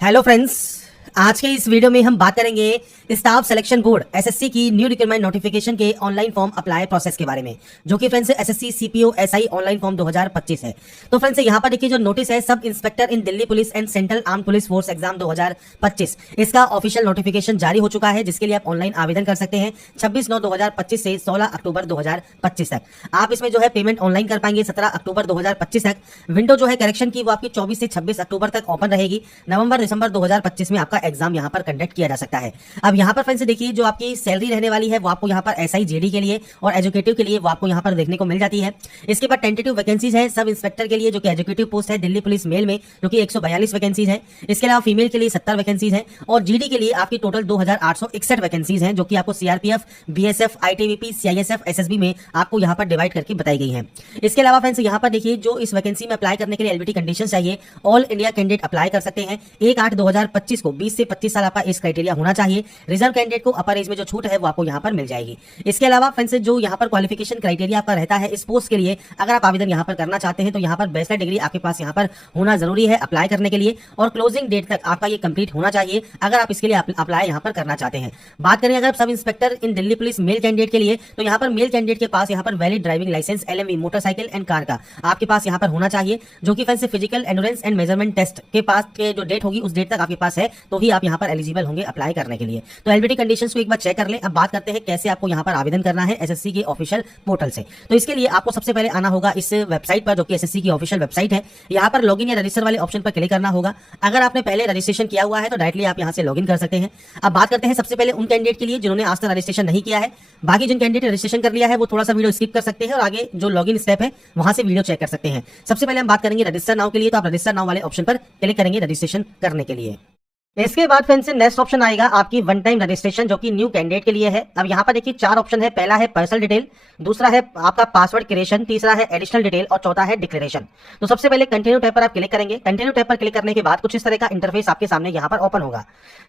Hello friends, आज के इस वीडियो में हम बात करेंगे स्टाफ सिलेक्शन बोर्ड एसएससी की न्यू रिक्रूटमेंट नोटिफिकेशन के ऑनलाइन फॉर्म अप्लाई प्रोसेस के बारे में, जो कि friends SSC CPO SI online form 2025 है। तो फ्रेंड्स यहाँ पर देखिए जो नोटिस है sub inspector in Delhi police and central arm police force exam 2025, इसका ऑफिशियल नोटिफिकेशन जारी हो चुका है, जिसके लिए आप ऑनलाइन आवेदन कर सकते हैं 26/9/2025 से 16 अक्टूबर 2025 तक। आप इसमें जो है पेमेंट ऑनलाइन कर पाएंगे 17 अक्टूबर 2025 तक। विंडो जो है करेक्शन की वो आपकी 24 से 26 अक्टूबर तक ओपन रहेगी। नवंबर दिसंबर 2025 में आपका एग्जाम यहाँ पर कंडक्ट किया जा सकता है। अब यहाँ पर फ्रेंड्स देखिए जो आपकी सैलरी रहने वाली है वो आपको यहाँ पर एसआई जेडी के लिए और एजुकेटिव के लिए वो आपको यहाँ पर देखने को मिल जाती है। इसके बाद टेंटेटिव वैकेंसीज है सब इंस्पेक्टर के लिए, जो कि एजुकेटिव पोस्ट है दिल्ली पुलिस मेल में, जो कि 142 वैकेंसीज है। इसके अलावा फीमेल के लिए 70 वैकेंसीज है और जीडी के लिए आपकी टोटल 2861 वैकेंसीज हैं, जो कि आपको CRPF, BSF, ITBP, CISF, SSB में आपको यहाँ पर डिवाइड करके बताई गई है। इसके अलावा फ्रेंड्स यहाँ पर देखिए जो इस वैकेंसी में अप्लाई करने के लिए एलबीटी कंडीशन चाहिए, ऑल इंडिया कैंडिडेट अप्लाई कर सकते हैं। 1/8/2025 को 20 से 25 साल आपका इस क्राइटेरिया होना चाहिए। रिजर्व कैंडिडेट को अपर एज में जो छूट है वो आपको यहाँ पर मिल जाएगी। इसके अलावा फ्रेंड्स जो यहाँ पर क्वालिफिकेशन क्राइटेरिया आपका रहता है इस पोस्ट के लिए, अगर आप आवेदन यहाँ पर करना चाहते हैं तो यहाँ पर बैचलर डिग्री आपके पास यहाँ पर होना जरूरी है अप्लाई करने के लिए, और क्लोजिंग डेट तक आपका ये कंप्लीट होना चाहिए अगर आप इसके लिए अप्लाई यहाँ पर करना चाहते हैं। बात करें अगर सब इंस्पेक्टर इन दिल्ली पुलिस मेल कैंडिडेट के लिए, तो यहाँ पर मेल कैंडिडेट के पास यहाँ पर valid driving licence LMV motorcycle and car का आपके पास यहाँ पर होना चाहिए, जो कि friends physical endurance and measurement test के पास के जो डेट होगी उस डेट तक आपके पास है, तो ही आप यहाँ पर एलिजिबल होंगे अप्लाई करने के लिए। तो एलबीटी कंडीशंस को एक बार चेक कर लें। अब बात करते हैं कैसे आपको यहाँ पर आवेदन करना है एसएससी के ऑफिशियल पोर्टल से। तो इसके लिए आपको सबसे पहले आना होगा इस वेबसाइट पर, जो कि एसएससी की ऑफिशियल वेबसाइट है। यहाँ पर लॉगिन या रजिस्टर वाले ऑप्शन पर क्लिक करना होगा। अगर आपने पहले रजिस्ट्रेशन किया हुआ है तो डायरेक्टली आप यहाँ से लॉगिन कर सकते हैं। अब बात करते हैं सबसे पहले उन कैंडिडेट के लिए जिन्होंने आज तक रजिस्ट्रेशन नहीं किया है। बाकी जिन कैंडिडेट रजिस्ट्रेशन कर लिया है वो थोड़ा सा वीडियो स्किप कर सकते हैं और आगे जो लॉगिन स्टेप है वहां से वीडियो चेक कर सकते हैं। सबसे पहले हम बात करेंगे रजिस्टर नाउ के लिए, तो आप रजिस्टर नाउ वाले ऑप्शन पर क्लिक करेंगे रजिस्ट्रेशन करने के लिए। इसके बाद फ्रेंड्स नेक्स्ट ऑप्शन आएगा आपकी वन टाइम रजिस्ट्रेशन, जो कि न्यू कैंडिडेट के लिए है। अब यहाँ पर देखिए 4 ऑप्शन है। पहला है पर्सनल डिटेल, दूसरा है आपका पासवर्ड क्रिएशन, तीसरा है एडिशनल डिटेल और चौथा है डिक्लेरेशन। तो सबसे पहले कंटिन्यू टैब पर आप क्लिक करेंगे। कंटिन्यू टैब पर क्लिक करने के बाद कुछ इस तरह का इंटरफेस आपके सामने यहाँ पर ओपन होगा।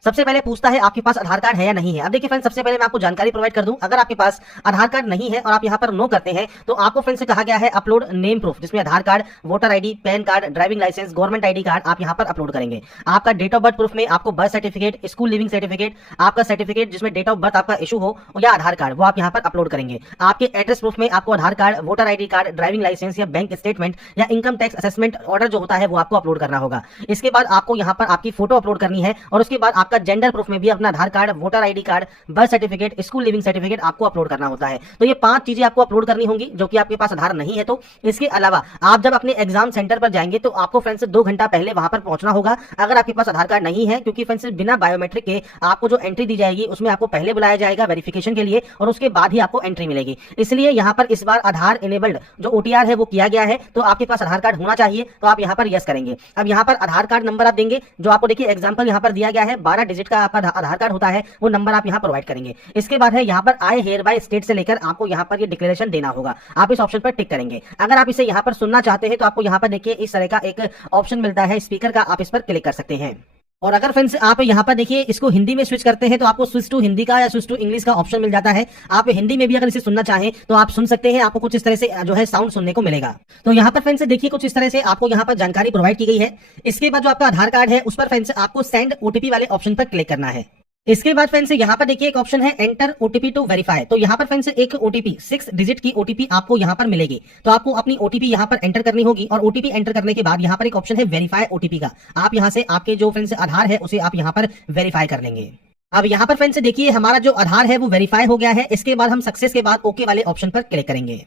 सबसे पहले पूछता है आपके पास आधार कार्ड है या नहीं है। अब देखिए फ्रेंड्स सबसे पहले मैं आपको जानकारी प्रोवाइड कर दूं, अगर आपके पास आधार कार्ड नहीं है और आप यहाँ पर नो करते हैं तो आपको फ्रेंड्स से कहा गया है अपलोड नेम प्रूफ, जिसमें Aadhaar card, voter ID, PAN card, driving licence, government ID card आप यहाँ पर अपलोड करेंगे। आपका डेट ऑफ बर्थ प्रूफ में आपको birth certificate, school leaving certificate, आपका सर्टिफिकेट जिसमें डेट ऑफ बर्थ आपका इशू हो या आधार कार्ड वो आप यहां पर अपलोड करेंगे। आपके एड्रेस प्रूफ में आपको Aadhaar card, voter ID card, driving licence या बैंक स्टेटमेंट या इनकम टैक्स असेसमेंट ऑर्डर जो होता है वो आपको अपलोड करना होगा। इसके बाद आपको यहां पर आपकी फोटो अपलोड करनी है और उसके बाद आपका जेंडर प्रूफ में भी अपना Aadhaar card, voter ID card, birth certificate, school leaving certificate आपको अपलोड करना होता है। तो ये 5 चीजें आपको अपलोड करनी होंगी जो कि आपके पास आधार नहीं है। तो इसके अलावा आप जब अपने एग्जाम सेंटर पर जाएंगे तो आपको फ्रेंड्स 2 घंटा पहले वहां पर पहुंचना होगा अगर आपके पास आधार कार्ड नहीं है, क्योंकि फ्रेंड्स बिना बायोमेट्रिक के आपको जो एंट्री दी जाएगी उसमें आपको पहले बुलाया जाएगा वेरिफिकेशन के लिए और उसके बाद ही आपको एंट्री मिलेगी। इसलिए यहां पर इस बार आधार इनेबल्ड जो ओटीआर है वो किया गया है, तो आपके पास आधार कार्ड होना चाहिए, तो आप यहां पर यस करेंगे। अब यहां पर आधार कार्ड नंबर आप देंगे, जो आपको देखिए एग्जांपल यहां पर दिया गया है 12 डिजिट का आपका आधार कार्ड होता है, वो नंबर आप यहां प्रोवाइड करेंगे। इसके बाद है यहां पर आई हेयर बाय स्टेट से लेकर आपको यहां पर ये डिक्लेरेशन देना होगा, आप इस ऑप्शन पर टिक करेंगे। अगर आप इसे यहां पर सुनना चाहते हैं तो आपको यहां पर देखिए इस तरह का एक ऑप्शन मिलता है स्पीकर का, आप इस पर क्लिक कर सकते हैं। और अगर फ्रेंड्स आप यहाँ पर देखिए इसको हिंदी में स्विच करते हैं तो आपको स्विच टू हिंदी का या स्विच टू इंग्लिश का ऑप्शन मिल जाता है। आप हिंदी में भी अगर इसे सुनना चाहें तो आप सुन सकते हैं, आपको कुछ इस तरह से जो है साउंड सुनने को मिलेगा। तो यहाँ पर फ्रेंड्स देखिए कुछ इस तरह से आपको यहाँ पर जानकारी प्रोवाइड की गई है। इसके बाद जो आपका आधार कार्ड है उस पर फ्रेंड्स आपको सेंड ओटीपी वाले ऑप्शन पर क्लिक करना है। इसके बाद फ्रेंड्स यहाँ पर देखिए एक ऑप्शन है एंटर ओटीपी टू वेरीफाई। तो यहाँ पर फ्रेंड्स एक ओटीपी 6 डिजिट की ओटीपी आपको यहाँ पर मिलेगी, तो आपको अपनी ओटीपी यहाँ पर एंटर करनी होगी और ओटीपी एंटर करने के बाद यहाँ पर एक ऑप्शन है वेरीफाई ओटीपी का, आप यहाँ से आपके जो फ्रेंड्स आधार है उसे आप यहाँ पर वेरीफाई कर लेंगे। अब यहाँ पर फ्रेंड्स देखिए हमारा जो आधार है वो वेरीफाई हो गया है। इसके बाद हम सक्सेस के बाद ओके वाले ऑप्शन पर क्लिक करेंगे।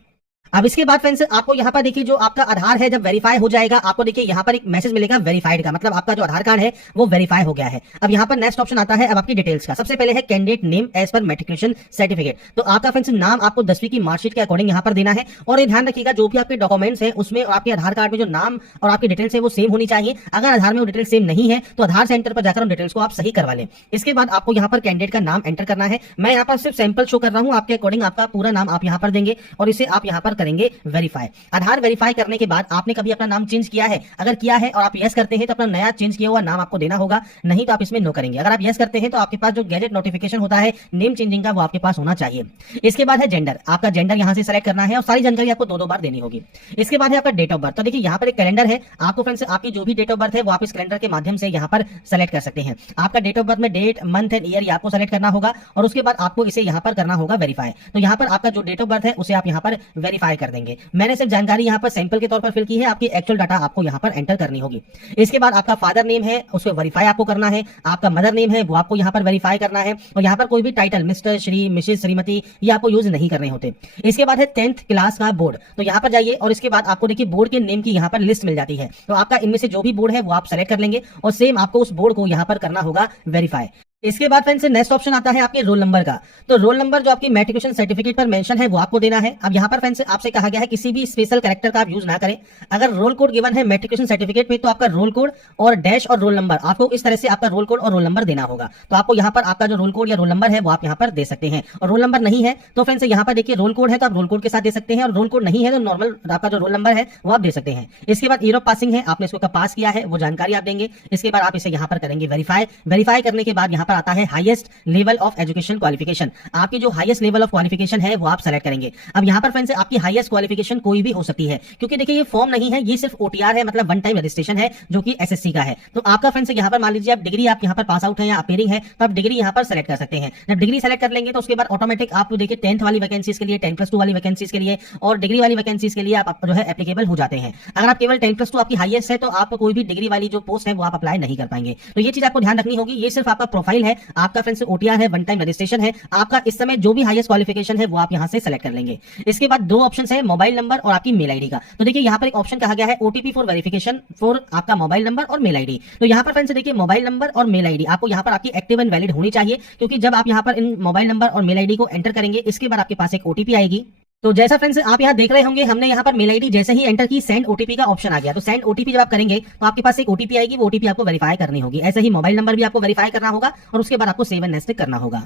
अब इसके बाद फ्रेंड्स आपको यहाँ पर देखिए जो आपका आधार है जब वेरीफाई हो जाएगा आपको देखिए यहाँ पर एक मैसेज मिलेगा वेरीफाइड का, मतलब आपका जो आधार कार्ड है वो वेरीफाई हो गया है। अब यहाँ पर नेक्स्ट ऑप्शन आता है अब आपकी डिटेल्स का। सबसे पहले है candidate name as per matriculation certificate. तो आपका फ्रेंड्स नाम आपको 10वीं की मार्कशीट के अकॉर्डिंग यहाँ पर देना है और ये ध्यान रखिएगा जो भी आपके डॉक्यूमेंट्स हैं उसमें आपके आधार कार्ड में जो नाम और आपकी डिटेल्स है वो सेम होनी चाहिए। अगर आधार में वो डिटेल्स सेम नहीं है तो आधार सेंटर पर जाकर उन डिटेल्स को आप सही करवा लें। इसके बाद आपको यहाँ पर कैंडिडेट का नाम एंटर करना है। मैं यहाँ पर सिर्फ सैंपल शो कर रहा हूँ, आपके अकॉर्डिंग आपका पूरा नाम आप यहाँ पर देंगे और इसे आप यहाँ पर करेंगे वेरीफाई। आधार वेरीफाई करने के बाद आपने कभी अपना नाम चेंज किया है? अगर किया है और आप यस करते हैं तो अपना नया चेंज किया हुआ नाम आपको देना होगा, नहीं तो आप इसमें नो करेंगे। अगर आप यस करते हैं तो आपके पास जो गैजेट नोटिफिकेशन होता है नेम चेंजिंग का वो आपके पास होना चाहिए। इसके बाद है जेंडर, आपका जेंडर यहां से सेलेक्ट करना है और सारी जानकारी आपको दो बार देनी होगी। इसके बाद है आपका डेट ऑफ बर्थ। तो देखिए यहाँ पर एक कैलेंडर है, आपको फ्रेंड्स आपकी जो भी डेट ऑफ बर्थ है वो आप इस कैलेंडर के माध्यम से यहाँ पर सेलेक्ट कर सकते हैं। आपका डेट ऑफ बर्थ में डेट, मंथ एंड ईयर आपको सेलेक्ट करना होगा और उसके बाद आपको इसे यहाँ पर करना होगा वेरीफाई। तो यहाँ पर आपका जो डेट ऑफ बर्थ है उसे आप यहाँ पर वेरीफाई कर देंगे। मैंने सिर्फ जानकारी यहाँ पर सैंपल के तौर पर फिल की है, आपकी एक्चुअल डाटा आपको यहाँ पर एंटर करनी होगी। इसके बाद आपका फादर नेम है उसको वेरीफाई आपको करना है, आपका मदर नेम है वो आपको यहाँ पर वेरीफाई करना है और यहाँ पर कोई भी title mister, Shri, Mrs, Shrimati ये आपको यूज नहीं करने होते। इसके बाद है 10th क्लास का बोर्ड, तो यहाँ पर जाइए और इसके बाद आपको देखिए बोर्ड के नेम की यहाँ पर लिस्ट मिल जाती है। तो आपका इनमें से जो भी बोर्ड है वो आप सेलेक्ट कर लेंगे और सेम आपको उस बोर्ड को यहाँ पर करना होगा वेरीफाई। इसके बाद फ्रेंड्स नेक्स्ट ऑप्शन आता है आपके रोल नंबर का। तो रोल नंबर जो आपकी मैट्रिकुलेशन सर्टिफिकेट पर मेंशन है वो आपको देना है। अब यहाँ पर फ्रेंड्स आपसे कहा गया है किसी भी स्पेशल कैरेक्टर का आप यूज ना करें। अगर रोल कोड गिवन है मैट्रिकुलेशन सर्टिफिकेट पे तो आपका रोल कोड और डैश और रोल नंबर आपको इस तरह से आपका रोल कोड और रोल नंबर देना होगा। तो आपको यहाँ पर आपका जो रोल कोड या रोल नंबर है वो आप यहाँ पर दे सकते हैं। और रोल नंबर नहीं है तो फ्रेंड्स यहाँ पर देखिए रोल कोड है तो आप रोल कोड के साथ दे सकते हैं और रोल कोड नहीं है तो नॉर्मल आपका जो रोल नंबर है वो आप दे सकते हैं। इसके बाद ईयर ऑफ पासिंग है, आपने इसको कब पास किया है वो जानकारी आप देंगे। इसके बाद आप इसे यहाँ पर करेंगे वेरीफाई। वेरीफाई करने के बाद यहाँ पर आता है highest level of education qualification. आपकी जो हाईएस्ट लेवल ऑफ क्वालिफिकेशन है वो आप सेलेक्ट करेंगे। अब यहाँ पर फ्रेंड्स आपकी हाईएस्ट क्वालिफिकेशन कोई भी हो सकती है, क्योंकि देखिए ये फॉर्म नहीं है, ये सिर्फ ओटीआर है, मतलब वन टाइम रजिस्ट्रेशन है जो कि एसएससी का है। तो आपका फ्रेंड्स यहाँ पर मान लीजिए आप डिग्री आप यहाँ पर पास आउट है या अपेयरिंग है तो आप डिग्री यहाँ पर सेलेक्ट कर सकते हैं। जब डिग्री सेलेक्ट कर लेंगे तो उसके बाद ऑटोमेटिक आप देखिए 10th वाली वैकेंसीज के लिए, 10+2 वाली वैकेंसीज के लिए और डिग्री वाली वैकेंसीज के लिए आप जो है एप्लीकेबल हो जाते हैं। अगर आप केवल 10+2 आपकी हाईएस्ट है तो आप कोई भी डिग्री वाली जो पोस्ट है वो आप अप्लाई नहीं कर पाएंगे। तो ये चीज आपको ध्यान रखनी होगी। ये सिर्फ आपका प्रोफाइल है, आपका फ्रेंड्स ओटीआर है, वन टाइम रजिस्ट्रेशन है। आपका इस समय जो भी हाईएस्ट क्वालिफिकेशन है वो आप यहां से सेलेक्ट कर लेंगे। इसके बाद दो ऑप्शन है, मोबाइल नंबर और आपकी मेल आईडी का। तो देखिए यहाँ पर एक ऑप्शन कहा गया है ओटीपी फॉर वेरिफिकेशन फॉर आपका मोबाइल नंबर और मेल आईडी। तो यहाँ पर फ्रेंड्स देखिए मोबाइल नंबर और मेल आईडी आपको यहाँ पर आपकी एक्टिव एंड वैलिड होनी चाहिए, क्योंकि जब आप यहाँ पर इन मोबाइल नंबर और मेल आईडी को एंटर करेंगे इसके बाद आपके पास एक ओटीपी आएगी। तो जैसा फ्रेंड्स आप यहाँ देख रहे होंगे हमने यहाँ पर मेल आईडी जैसे ही एंटर की सेंड ओटीपी का ऑप्शन आ गया। तो सेंड ओटीपी जब आप करेंगे तो आपके पास एक ओटीपी आएगी, वो ओटीपी आपको वेरीफाई करनी होगी। ऐसे ही मोबाइल नंबर भी आपको वेरीफाई करना होगा और उसके बाद आपको सेव एंड नेक्स्ट करना होगा।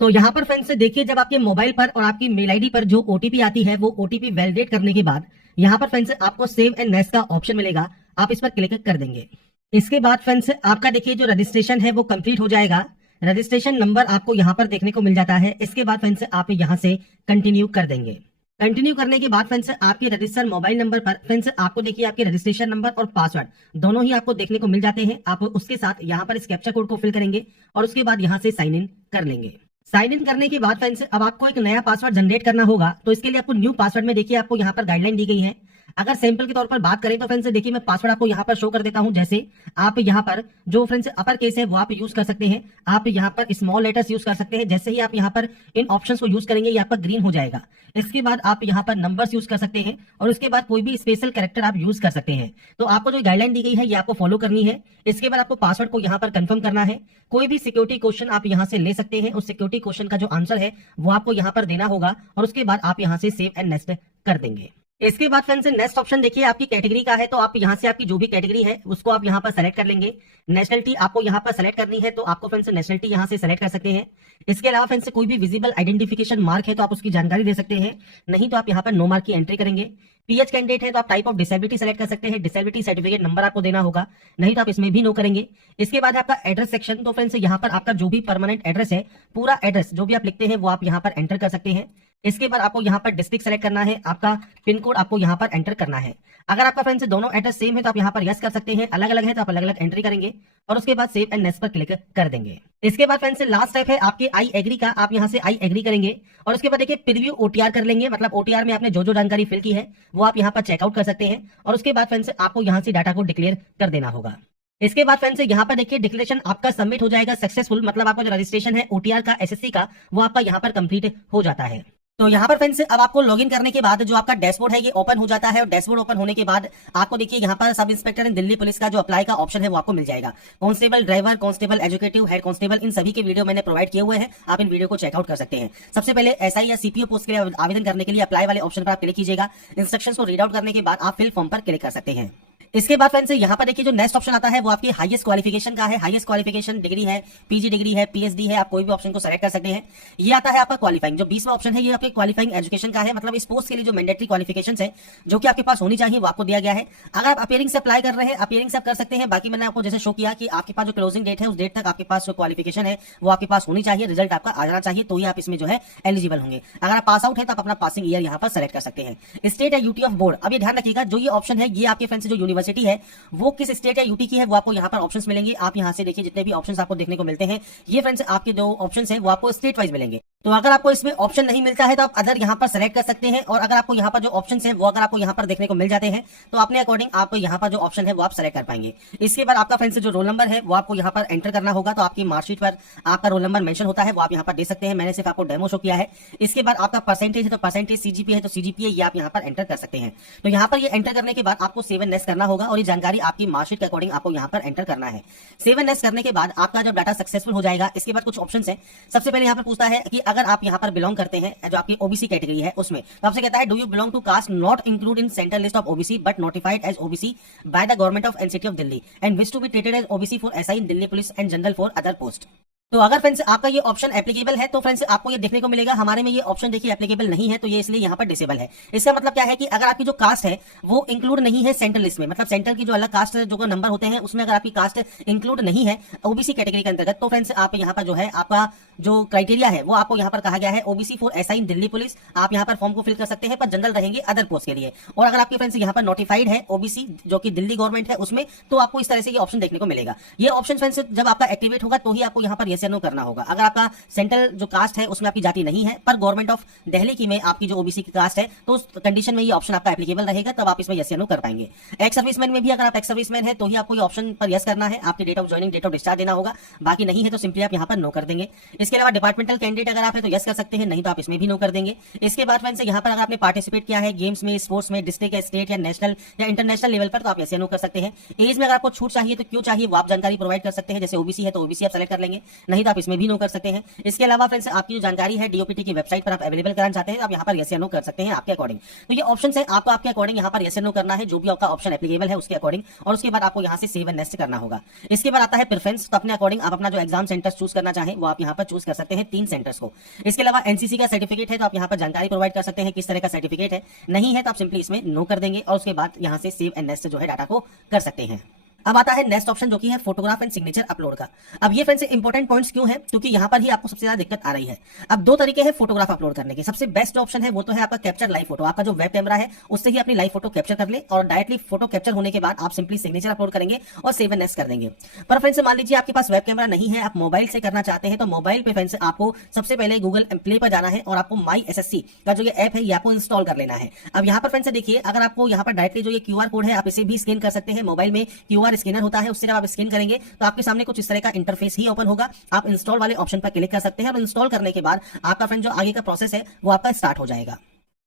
तो यहाँ पर फ्रेंड्स देखिए जब आपके मोबाइल पर और आपकी मेल आईडी पर जो ओटीपी आती है वो ओटीपी वैलिडेट करने के बाद यहाँ पर फ्रेंड्स आपको सेव एंड नेक्स्ट का ऑप्शन मिलेगा, आप इस पर क्लिक कर देंगे। इसके बाद फ्रेंड्स आपका देखिए जो रजिस्ट्रेशन है वो कंप्लीट हो जाएगा। रजिस्ट्रेशन नंबर आपको यहाँ पर देखने को मिल जाता है। इसके बाद फ्रेंड्स आप यहाँ से कंटिन्यू कर देंगे। कंटिन्यू करने के बाद फ्रेंड्स आपके रजिस्टर्ड मोबाइल नंबर पर फ्रेंड्स आपको देखिए आपके रजिस्ट्रेशन नंबर और पासवर्ड दोनों ही आपको देखने को मिल जाते हैं। आप उसके साथ यहाँ पर इस कैप्चा कोड को फिल करेंगे और उसके बाद यहाँ से साइन इन कर लेंगे। साइन इन करने के बाद फ्रेंड्स अब आपको एक नया पासवर्ड जनरेट करना होगा। तो इसके लिए आपको न्यू पासवर्ड में देखिए आपको यहाँ पर गाइडलाइन दी गई है। अगर सैंपल के तौर पर बात करें तो फ्रेंड्स देखिए मैं पासवर्ड आपको यहाँ पर शो कर देता हूं। जैसे आप यहाँ पर जो फ्रेंड्स अपर केस है वो आप यूज कर सकते हैं, आप यहाँ पर स्मॉल लेटर्स यूज कर सकते हैं। जैसे ही आप यहाँ पर इन ऑप्शंस को यूज करेंगे ये आपका ग्रीन हो जाएगा। इसके बाद आप यहाँ पर नंबर्स यूज कर सकते हैं और उसके बाद कोई भी स्पेशल कैरेक्टर आप यूज कर सकते हैं। तो आपको जो गाइडलाइन दी गई है ये आपको फॉलो करनी है। इसके बाद आपको पासवर्ड को यहाँ पर कंफर्म करना है। कोई भी सिक्योरिटी क्वेश्चन आप यहाँ से ले सकते हैं, उस सिक्योरिटी क्वेश्चन का जो आंसर है वो आपको यहाँ पर देना होगा और उसके बाद आप यहाँ से सेव एंड नेक्स्ट कर देंगे। इसके बाद फ्रेंड्स नेक्स्ट ऑप्शन देखिए आपकी कैटेगरी का है। तो आप यहाँ से आपकी जो भी कैटेगरी है उसको आप यहाँ पर सेलेक्ट कर लेंगे। नेशनलिटी आपको यहाँ पर सेलेक्ट करनी है तो आपको फ्रेंड्स नेशनलिटी यहाँ से सेलेक्ट कर सकते हैं। इसके अलावा फ्रेंड्स कोई भी विजिबल आइडेंटिफिकेशन मार्क है तो आप उसकी जानकारी दे सकते हैं, नहीं तो आप यहाँ पर नो मार्क की एंट्री करेंगे। पीएच कैंडिडेट है तो आप टाइप ऑफ डिसेबिलिटी सेलेक्ट कर सकते हैं, डिसेबिलिटी सर्टिफिकेट नंबर आपको देना होगा, नहीं तो आप इसमें भी नो करेंगे। इसके बाद आपका एड्रेस सेक्शन, तो फ्रेंड्स यहाँ पर आपका जो भी परमानेंट एड्रेस है पूरा एड्रेस जो भी आप लिखते हैं वो आप यहाँ पर एंटर कर सकते हैं। इसके बाद आपको यहाँ पर डिस्ट्रिक्ट सेलेक्ट करना है, आपका पिन कोड आपको यहाँ पर एंटर करना है। अगर आपका फ्रेंड्स दोनों एड्रेस सेम है तो आप यहाँ पर यस कर सकते हैं, अलग अलग है तो आप अलग अलग एंट्री करेंगे और उसके बाद सेव एंड नेक्स्ट पर क्लिक कर देंगे। इसके बाद फ्रेंड्स लास्ट स्टेप है आपके आई एग्री का, आप यहाँ से आई एग्री करेंगे और उसके बाद देखिए प्रीव्यू ओटीआर कर लेंगे, मतलब ओटीआर में आपने जो जो जानकारी फिल की है वो आप यहाँ पर चेकआउट कर सकते हैं और उसके बाद फ्रेंड्स आपको यहाँ से डाटा को डिक्लेयर कर देना होगा। इसके बाद फ्रेंड्स यहाँ पर देखिए डिक्लेरेशन आपका सबमिट हो जाएगा सक्सेसफुल, मतलब आपका जो रजिस्ट्रेशन है ओटीआर का एसएससी का वो आपका यहाँ पर कंप्लीट हो जाता है। तो यहाँ पर फ्रेंड्स अब आपको लॉगिन करने के बाद जो आपका डैशबोर्ड है ये ओपन हो जाता है और डैशबोर्ड ओपन होने के बाद आपको देखिए यहाँ पर sub inspector and Delhi police का जो अप्लाई का ऑप्शन है वो आपको मिल जाएगा। Constable, driver, constable, executive, head constable, इन सभी के वीडियो मैंने प्रोवाइड किए हुए हैं, आप इन वीडियो को चेकआउट कर सकते हैं। सबसे पहले एसआई या सीपीओ पोस्ट के लिए आवेदन करने के लिए अप्लाई वाले ऑप्शन पर आप क्लिक कीजिएगा। इंस्ट्रक्शंस को रीड आउट करने के बाद आप फिल फॉर्म पर क्लिक कर सकते हैं। इसके बाद फ्रेंड्स यहाँ पर देखिए जो नेक्स्ट ऑप्शन आता है वो आपकी हाईएस्ट क्वालिफिकेशन का है। हाईएस्ट क्वालिफिकेशन डिग्री है, पीजी डिग्री है, पीएचडी है, आप कोई भी ऑप्शन को सेलेक्ट कर सकते हैं। ये आता है आपका क्वालिफाइंग। जो 20वां ऑप्शन है ये आपके क्वालिफाइंग एजुकेशन का है, मतलब इस पोस्ट के लिए जो मैंडेटरी क्वालिफिकेशन है जो कि आपके पास होनी चाहिए वो आपको दिया गया है। अगर आप अपियरिंग से अप्लाई कर रहे हैं, अपियरिंग से आप कर सकते हैं। बाकी मैंने आपको जैसे शो किया कि आपके पास जो क्लोजिंग डेट है उस डेट तक आपके पास जो क्वालिफिकेशन है वो आपके पास होनी चाहिए, रिजल्ट आपका आ जाना चाहिए, तो ही आप इसमें जो है एलिजिबल होंगे। अगर आप पास आउट है तो आप अपना पासिंग ईयर यहाँ पर सेलेक्ट कर सकते हैं। स्टेट है यूटी ऑफ बोर्ड। अब ये ध्यान रखिएगा जो ये ऑप्शन है ये आपके फ्रेंड्स जो यूनिवर्सिटी है वो किस स्टेट या यूटी की है वो आपको यहाँ पर ऑप्शंस मिलेंगे। आप यहाँ से देखिए जितने भी ऑप्शंस आपको देखने को मिलते हैं ये फ्रेंड्स आपके जो ऑप्शंस हैं वो आपको स्टेट वाइज मिलेंगे। तो अगर आपको इसमें ऑप्शन नहीं मिलता है तो आप अदर यहाँ पर सेलेक्ट कर सकते हैं, और अगर आपको यहाँ पर जो ऑप्शंस हैं वो अगर आपको यहाँ पर देखने को मिल जाते हैं तो अपने अकॉर्डिंग आपको यहाँ पर जो ऑप्शन है वो आप सेलेक्ट कर पाएंगे। इसके बाद आपका फ्रेंड्स जो रोल नंबर है वो आपको यहाँ पर एंटर करना होगा। तो आपकी मार्कशीट पर आपका रोल नंबर मेंशन होता है वो आप यहाँ पर दे सकते हैं। मैंने सिर्फ आपको डेमो शो किया है। इसके बाद आपका परसेंटेज है तो परसेंटेज, सीजीपीए है तो सीजीपीए ये आप यहाँ पर एंटर कर सकते हैं। तो यहाँ पर ये एंटर करने के बाद आपको सेव एंड नेक्स्ट करना होगा और ये जानकारी आपकी मार्कशीट के अकॉर्डिंग आपको यहाँ पर एंटर करना है। सेव एंड नेक्स्ट करने के बाद आपका जब डाटा सक्सेसफुल हो जाएगा इसके बाद कुछ ऑप्शन है। सबसे पहले यहाँ पर पूछता है कि अगर आप यहाँ पर बिलोंग करते हैं जो आपकी ओबीसी कैटेगरी है उसमें, तो आपसे कहता है do you belong to caste not include in central list of OBC but notified as OBC by the government of NCT of Delhi and wish to be treated as OBC for SI in Delhi police and general for other post. तो अगर friends आपका ये option applicable है तो friends आपको ये देखने को मिलेगा। हमारे में ये ऑप्शन देखिए एप्लीकेबल नहीं है तो ये इसलिए यहाँ पर डिसेबल है। इसका मतलब क्या है कि अगर आपकी जो कास्ट है वो इंक्लूड नहीं है सेंट्रल लिस्ट में, मतलब सेंट्रल की जो अलग कास्ट जो नंबर होते हैं उसमें अगर आपकी कास्ट इंक्लूड नहीं है ओबीसी कैटेगरी के अंतर्गत, तो फ्रेंड्स आप यहाँ पर जो है आपका जो क्राइटेरिया है वो आपको यहाँ पर कहा गया है OBC for SI in Delhi police. आप यहाँ पर फॉर्म को फिल कर सकते हैं पर जनरल रहेंगे अदर पोस्ट के लिए। और अगर आपके फ्रेंड्स यहाँ पर नोटिफाइड है ओबीसी जो कि दिल्ली गवर्नमेंट है उसमें, तो आपको इस तरह से ये ऑप्शन देखने को मिलेगा। ये ऑप्शन फ्रेंड्स जब आपका एक्टिवेट होगा तो ही आपको यहाँ पर यस या नो करना होगा। अगर आपका सेंट्रल जो कास्ट है उसमें आपकी जाति नहीं है पर गवर्नमेंट ऑफ दिल्ली की में आपकी जो ओबीसी की कास्ट है तो उस कंडीशन में ये ऑप्शन आपका एप्लीकेबल रहेगा, तब आप इसमें यस या नो कर पाएंगे। एक्स सर्विसमैन में भी अगर आप एक्स सर्विसमैन है तो ही आपको ये ऑप्शन पर यस करना है, आपकी date of joining, date of discharge देना होगा। बाकी नहीं है तो सिंपली आप यहाँ पर नो कर देंगे। इसके अलावा डिपार्टमेंटल कैंडिडेट अगर आप है तो यस कर सकते हैं, नहीं तो आप इसमें भी नो कर देंगे। इसके बाद फ्रेंड्स यहाँ पर अगर आपने पार्टिसिपेट किया है गेम्स में, स्पोर्ट्स में, डिस्ट्रिक्ट या स्टेट या नेशनल या इंटरनेशनल लेवल पर, तो आप यस या नो कर सकते हैं। एज में अगर आपको छूट चाहिए तो क्यों चाहिए वो आप जानकारी प्रोवाइड कर सकते हैं। जैसे ओबीसी है तो ओबीसी आप सेलेक्ट कर लेंगे, नहीं तो आप इसमें भी नो कर सकते हैं। इसके अलावा फ्रेंड्स आपकी जो जानकारी है डीओपीटी की वेबसाइट पर आप अवेलेबल कराना चाहते हैं तो आप यहाँ पर यस या नो कर सकते हैं आपके अकॉर्डिंग। तो ये ऑप्शन है आपको आपके अकॉर्डिंग यहाँ पर यस या नो करना है जो भी आपका ऑप्शन एप्लीकेबल है उसके अकॉर्डिंग, और उसके बाद आपको यहाँ से सेव एंड नेक्स्ट करना होगा। इसके बाद आता है प्रेफरेंस। तो अपने अकॉर्डिंग आप अपना जो एग्जाम सेंटर चूज करना चाहें वो आप यहाँ पर चूज कर सकते हैं 3 सेंटर्स को। इसके अलावा एनसीसी का सर्टिफिकेट है तो आप यहाँ पर जानकारी प्रोवाइड कर सकते हैं किस तरह का सर्टिफिकेट है, नहीं है तो आप सिंपली इसमें नो कर देंगे और उसके बाद यहाँ से सेव एंड नेक्स्ट जो है डाटा को कर सकते हैं। अब आता है नेक्स्ट ऑप्शन जो कि है फोटोग्राफ एंड सिग्नेचर अपलोड का। अब ये फ्रेंड्स इंपॉर्टेंट पॉइंट्स क्यों है, क्योंकि यहाँ पर ही आपको सबसे ज्यादा दिक्कत आ रही है। अब 2 तरीके हैं फोटोग्राफ अपलोड करने के। सबसे बेस्ट ऑप्शन है वो तो है आपका कैप्चर लाइव फोटो। आपका जो वेब कैमरा है उससे ही अपनी लाइव फोटो कैप्चर कर ले और डायरेक्टली फोटो कैप्चर होने के बाद आप सिंपली सिग्नेचर अपलोड करेंगे और सेव एंड नेक्स्ट कर देंगे। पर फ्रेंड्स मान लीजिए आपके पास वेब कैमरा नहीं है, आप मोबाइल से करना चाहते हैं, तो मोबाइल पे फ्रेंड्स आपको सबसे पहले गूगल प्ले पर जाना है और आपको माई एसएससी का जो ये ऐप है ये आपको इंस्टॉल कर लेना है। अब यहाँ पर फ्रेंड्स देखिए अगर आपको यहाँ पर डायरेक्टली जो ये क्यूआर कोड है आप इसे भी स्कैन कर सकते हैं। मोबाइल में क्यूआर स्कैनर होता है, उससे आप स्कैन करेंगे तो आपके सामने कुछ इस तरह का इंटरफेस ही ओपन होगा। आप इंस्टॉल वाले ऑप्शन पर क्लिक कर सकते हैं और इंस्टॉल करने के बाद आपका फ्रेंड जो आगे का प्रोसेस है वो आपका स्टार्ट हो जाएगा।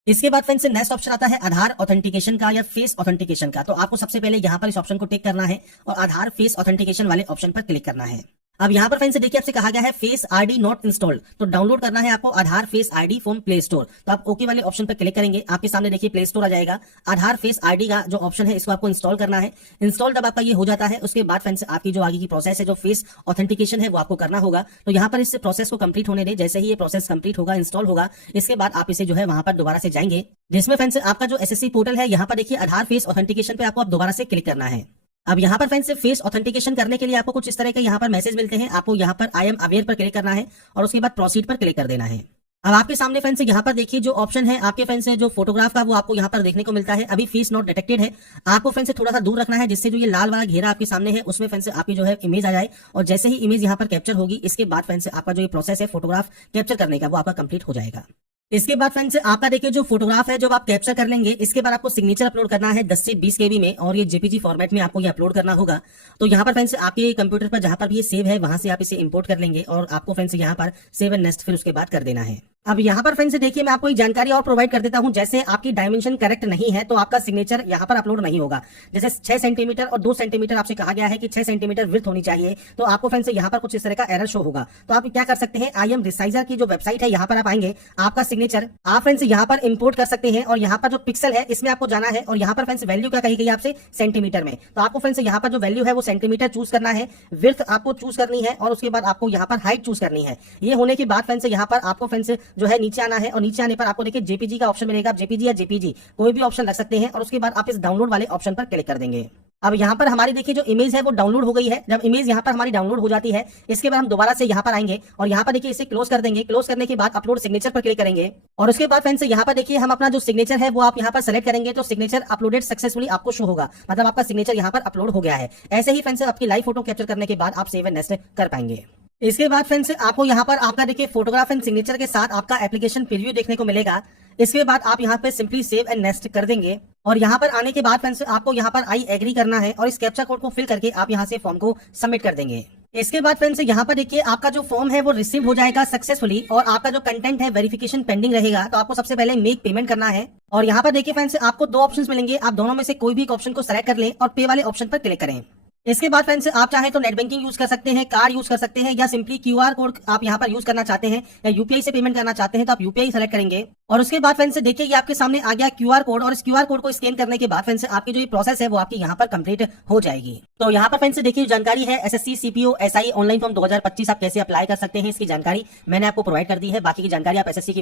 इसके बाद फ्रेंड्स नेक्स्ट ऑप्शन आता है आधार ऑथेंटिकेशन का या फेस ऑथेंटिकेशन का। तो आपको सबसे पहले यहाँ पर इस ऑप्शन को टिक करना है और आधार फेस ऑथेंटिकेशन वाले ऑप्शन पर क्लिक करना है। अब यहाँ पर फ्रेंड्स देखिए आपसे कहा गया है फेस आईडी नॉट इंस्टॉल्ड, तो डाउनलोड करना है आपको Aadhaar face ID from Play Store. तो आप ओके वाले ऑप्शन पर क्लिक करेंगे, आपके सामने देखिए प्ले स्टोर आ जाएगा। आधार फेस आईडी का जो ऑप्शन है इसको आपको इंस्टॉल करना है। इंस्टॉल जब आपका ये हो जाता है उसके बाद फ्रेंड्स आपकी जो आगे की प्रोसेस है जो फेस ऑथेंटिकेशन है वो आपको करना होगा। तो यहाँ पर इस प्रोसेस को कंप्लीट होने दे। जैसे ही ये प्रोसेस कंप्लीट होगा, इंस्टॉल होगा, इसके बाद आप इसे जो है वहां पर दोबारा से जाएंगे, जिसमें फ्रेंड्स आपका जो एसएससी पोर्टल है यहाँ पर देखिए आधार फेस ऑथेंटिकेशन पे आपको दोबारा से क्लिक करना है। अब यहाँ पर फ्रेंड्स फेस ऑथेंटिकेशन करने के लिए आपको कुछ इस तरह के यहाँ पर मैसेज मिलते हैं। आपको यहाँ पर आई एम अवेयर पर क्लिक करना है और उसके बाद प्रोसीड पर क्लिक कर देना है। अब आपके सामने फ्रेंड्स यहाँ पर देखिए जो ऑप्शन है आपके फ्रेंड्स जो फोटोग्राफ का वो आपको यहाँ पर देखने को मिलता है। अभी फेस नॉट डिटेक्टेड है, आपको फ्रेंड्स थोड़ा सा दूर रखना है जिससे जो ये लाल वाला घेरा आपके सामने है उसमें फ्रेंड्स आपकी जो है इमेज आ जाए। और जैसे ही इमेज यहाँ पर कैप्चर होगी इसके बाद फ्रेंड्स आपका जो ये प्रोसेस है फोटोग्राफ कैप्चर करने का वो आपका कंप्लीट हो जाएगा। इसके बाद फ्रेंड्स आपका देखिए जो फोटोग्राफ है जब आप कैप्चर कर लेंगे इसके बाद आपको सिग्नेचर अपलोड करना है 10 से 20 केबी में और ये जेपीजी फॉर्मेट में आपको ये अपलोड करना होगा। तो यहाँ पर फ्रेंड्स आपके कंप्यूटर पर जहां पर भी ये सेव है वहां से आप इसे इंपोर्ट कर लेंगे और आपको फ्रेंड्स यहाँ पर सेव एंड नेक्स्ट फिर उसके बाद कर देना है। अब यहाँ पर फ्रेंड्स देखिए मैं आपको एक जानकारी और प्रोवाइड कर देता हूँ। जैसे आपकी डायमेंशन करेक्ट नहीं है तो आपका सिग्नेचर यहाँ पर अपलोड नहीं होगा। जैसे 6 सेंटीमीटर और 2 सेंटीमीटर आपसे कहा गया है कि 6 सेंटीमीटर विड्थ होनी चाहिए, तो आपको फ्रेंड्स यहाँ पर कुछ इस तरह का एरर शो होगा। तो आप क्या कर सकते हैं, आई एम रिसाइजर की जो वेबसाइट है यहाँ पर आप आएंगे, आपका सिग्नेचर आप फ्रेंड्स यहाँ पर इंपोर्ट कर सकते हैं और यहाँ पर जो पिक्सल है इसमें आपको जाना है और यहाँ पर फ्रेंड्स वैल्यू क्या कही गई आपसे, सेंटीमीटर में। तो आपको फ्रेंड्स यहाँ पर जो वैल्यू है वो सेंटीमीटर चूज करना है, विड्थ आपको चूज करनी है और उसके बाद आपको यहाँ पर हाइट चूज करनी है। ये होने के बाद फ्रेंड्स यहाँ पर आपको फ्रेंड्स जो है नीचे आना है और नीचे आने पर आपको देखिए जेपीजी का ऑप्शन मिलेगा। आप जेपीजी या जेपीजी कोई भी ऑप्शन रख सकते हैं और उसके बाद आप इस डाउनलोड वाले ऑप्शन पर क्लिक कर देंगे। अब यहाँ पर हमारी देखिए जो इमेज है वो डाउनलोड हो गई है। जब इमेज यहाँ पर हमारी डाउनलोड हो जाती है इसके बाद हम दोबारा से यहाँ पर आएंगे और यहाँ पर देखिए इसे क्लोज कर देंगे। क्लोज करने के बाद अपलोड सिग्नेचर पर क्लिक करेंगे और उसके बाद फ्रेंड्स यहाँ पर देखिए हम अपना जो सिग्नेचर है वो आप यहाँ पर सेलेक्ट करेंगे तो सिग्नेचर अपलोडेड सक्सेसफुली आपको शो होगा, मतलब आपका सिग्नेचर यहाँ पर अपलोड हो गया है। ऐसे ही फ्रेंड्स आपकी लाइव फोटो कैप्चर करने के बाद आप सेव एंड नेक्स्ट कर पाएंगे। इसके बाद फ्रेंड्स आपको यहाँ पर आपका देखिए फोटोग्राफ एंड सिग्नेचर के साथ आपका एप्लीकेशन प्रीव्यू देखने को मिलेगा। इसके बाद आप यहाँ पे सिंपली सेव एंड नेक्स्ट कर देंगे और यहाँ पर आने के बाद फ्रेंड्स आपको यहाँ पर आई एग्री करना है और इस कैप्चा कोड को फिल करके आप यहाँ से फॉर्म को सबमिट कर देंगे। इसके बाद फ्रेंड्स यहाँ पर देखिए आपका जो फॉर्म है वो रिसीव हो जाएगा सक्सेसफुली और आपका जो कंटेंट है वेरिफिकेशन पेंडिंग रहेगा। तो आपको सबसे पहले मेक पेमेंट करना है और यहाँ पर देखिए फ्रेंड्स आपको 2 ऑप्शंस मिलेंगे, आप दोनों में से कोई भी एक ऑप्शन को सेलेक्ट कर लें और पे वाले ऑप्शन पर क्लिक करें। इसके बाद फ्रेंड्स आप चाहे तो नेट बैंकिंग यूज कर सकते हैं, कार्ड यूज कर सकते हैं या सिंपली क्यूआर कोड आप यहाँ पर यूज करना चाहते हैं या यूपीआई से पेमेंट करना चाहते हैं तो आप यूपीआई सेलेक्ट करेंगे। और उसके बाद फ्रेंड्स देखिए ये आपके सामने आ गया क्यूआर कोड और इस क्यूआर कोड को स्कैन करने के बाद फ्रेंड्स आपकी जो ये प्रोसेस है वो आपकी यहाँ पर कंप्लीट हो जाएगी। तो यहाँ पर फ्रेंड्स देखिए जानकारी है SSC CPO SI online form 2025 आप कैसे अप्लाई कर सकते हैं, इसकी जानकारी मैंने आपको प्रोवाइड कर दी है। बाकी की जानकारी आप एसएससी की